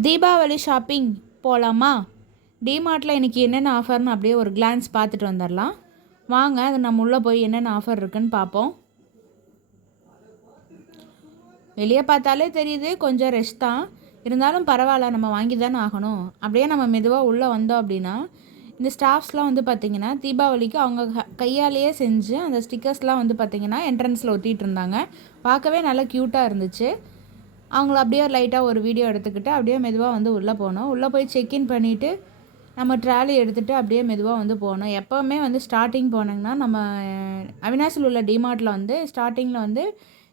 Deepavali shopping போகலாமா? டிமார்ட்டில் இன்றைக்கி என்னென்ன ஆஃபர்னு அப்படியே ஒரு கிளான்ஸ் பார்த்துட்டு வந்துடலாம். வாங்க, அது நம்ம உள்ளே போய் என்னென்ன ஆஃபர் இருக்குன்னு பார்ப்போம். வெளியே பார்த்தாலே தெரியுது கொஞ்சம் ரெஷ் தான். இருந்தாலும் பரவாயில்ல, நம்ம வாங்கி தானே ஆகணும். அப்படியே நம்ம மெதுவாக உள்ளே வந்தோம் அப்படின்னா, இந்த ஸ்டாஃப்ஸ்லாம் வந்து பார்த்திங்கன்னா தீபாவளிக்கு அவங்க கையாலேயே செஞ்சு அந்த ஸ்டிக்கர்ஸ்லாம் வந்து பார்த்திங்கன்னா என்ட்ரன்ஸில் ஒட்டிகிட்டு இருந்தாங்க. பார்க்கவே நல்லா க்யூட்டாக இருந்துச்சு. அவங்கள அப்படியே லைட்டாக ஒரு வீடியோ எடுத்துக்கிட்டு அப்படியே மெதுவாக வந்து உள்ளே போனோம். உள்ளே போய் செக்இன் பண்ணிவிட்டு நம்ம ட்ராலி எடுத்துகிட்டு அப்படியே மெதுவாக வந்து போனோம். எப்போவுமே வந்து ஸ்டார்டிங் போனோங்கன்னா நம்ம அவினாசியில் உள்ள டிமார்ட்டில் வந்து ஸ்டார்டிங்கில் வந்து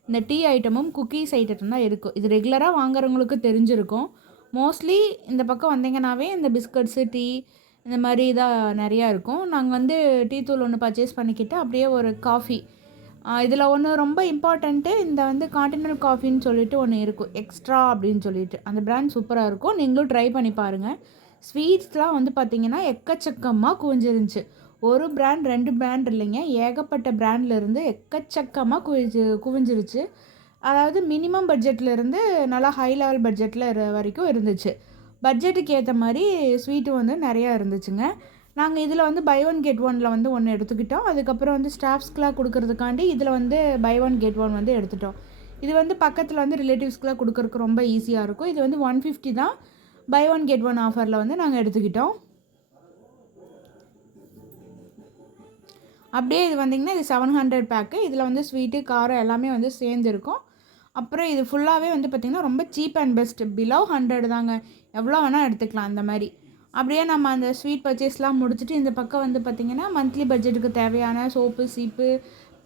இந்த டீ ஐட்டமும் குக்கீஸ் ஐட்டம் தான் இருக்கும். இது ரெகுலராக வாங்குறவங்களுக்கு தெரிஞ்சிருக்கும். மோஸ்ட்லி இந்த பக்கம் வந்தீங்கன்னாவே இந்த பிஸ்கட்ஸு, டீ இந்த மாதிரி தான் நிறையா இருக்கும். நாங்கள் வந்து டீ தூள் ஒன்று பர்ச்சேஸ் பண்ணிக்கிட்டு அப்படியே ஒரு காஃபி, இதில் ஒன்று ரொம்ப இம்பார்ட்டண்ட்டு, இந்த வந்து கான்டினென்டல் காஃபின்னு சொல்லிட்டு ஒன்று இருக்கும், எக்ஸ்ட்ரா அப்படின்னு சொல்லிட்டு. அந்த பிராண்ட் சூப்பராக இருக்கும், நீங்களும் ட்ரை பண்ணி பாருங்கள். ஸ்வீட்ஸ்லாம் வந்து பார்த்திங்கன்னா எக்கச்சக்கமாக குவிஞ்சிருந்துச்சு. ஒரு பிராண்ட் 2 பிராண்ட் இல்லைங்க, ஏகப்பட்ட பிராண்ட்லேருந்து எக்கச்சக்கமாக குவிஞ்சிருச்சு. அதாவது மினிமம் பட்ஜெட்லேருந்து நல்லா ஹை லெவல் பட்ஜெட்டில் வரைக்கும் இருந்துச்சு. பட்ஜெட்டுக்கு ஏற்ற மாதிரி ஸ்வீட்டு வந்து நிறையா இருந்துச்சுங்க. நாங்கள் இதில் வந்து பை ஒன் கெட் ஒனில் வந்து ஒன்று எடுத்துக்கிட்டோம். அதுக்கப்புறம் வந்து ஸ்டாஃப்ஸ்க்கெலாம் கொடுக்கறதுக்காண்டி இதில் வந்து பை ஒன் கெட் ஒன் வந்து எடுத்துட்டோம். இது வந்து பக்கத்தில் வந்து ரிலேட்டிவ்ஸ்க்கெலாம் கொடுக்கறதுக்கு ரொம்ப ஈஸியாக இருக்கும். இது வந்து 150 தான். பை ஒன் கெட் ஒன் ஆஃபரில் வந்து நாங்கள் எடுத்துக்கிட்டோம். அப்படியே இது வந்திங்கன்னா இது 700 பேக்கு. இதில் வந்து ஸ்வீட்டு, காரம் எல்லாமே வந்து சேர்ந்துருக்கும். அப்புறம் இது ஃபுல்லாகவே வந்து பார்த்திங்கன்னா ரொம்ப சீப் அண்ட் பெஸ்ட். பிலோ 100 தாங்க. எவ்வளோ வேணால் எடுத்துக்கலாம் அந்த மாதிரி. அப்படியே நம்ம அந்த ஸ்வீட் பர்ச்சேஸ்லாம் முடிச்சுட்டு இந்த பக்கம் வந்து பார்த்திங்கன்னா மந்த்லி பட்ஜெட்டுக்கு தேவையான சோப்பு, சீப்பு,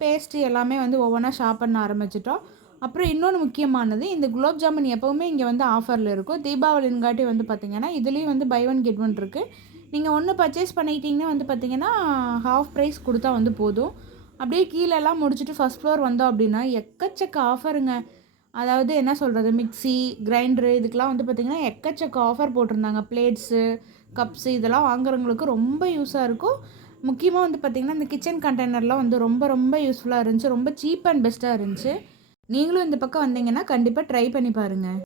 பேஸ்ட்டு எல்லாமே வந்து ஒவ்வொன்றா ஷாப் பண்ண ஆரம்பிச்சிட்டோம். அப்புறம் இன்னொன்று முக்கியமானது, இந்த குலோப் ஜாமுன் எப்போவுமே இங்கே வந்து ஆஃபரில் இருக்கும். தீபாவளிங்காட்டி வந்து பார்த்திங்கன்னா இதுலேயும் வந்து பை ஒன் கெட் ஒன் இருக்குது. நீங்கள் ஒன்று பர்ச்சேஸ் பண்ணிக்கிட்டிங்கன்னா வந்து பார்த்திங்கன்னா ஹாஃப் ப்ரைஸ் கொடுத்தா வந்து போதும். அப்படியே கீழெல்லாம் முடிச்சுட்டு ஃபஸ்ட் ஃப்ளோர் வந்தோம் அப்படின்னா எக்கச்சக்க ஆஃபருங்க. அதாவது என்ன சொல்கிறது, மிக்ஸி, கிரைண்டரு இதுக்கெலாம் வந்து பார்த்திங்கன்னா எக்கச்சக்க ஆஃபர் போட்டிருந்தாங்க. பிளேட்ஸு, கப்ஸு இதெல்லாம் வாங்குறவங்களுக்கு ரொம்ப யூஸாக இருக்கும். முக்கியமாக வந்து பார்த்திங்கன்னா இந்த கிச்சன் கண்டெய்னர்லாம் வந்து ரொம்ப ரொம்ப யூஸ்ஃபுல்லாக இருந்துச்சு. ரொம்ப சீப் அண்ட் பெஸ்ட்டாக இருந்துச்சு. நீங்களும் இந்த பக்கம் வந்தீங்கன்னா கண்டிப்பாக ட்ரை பண்ணி பாருங்கள்.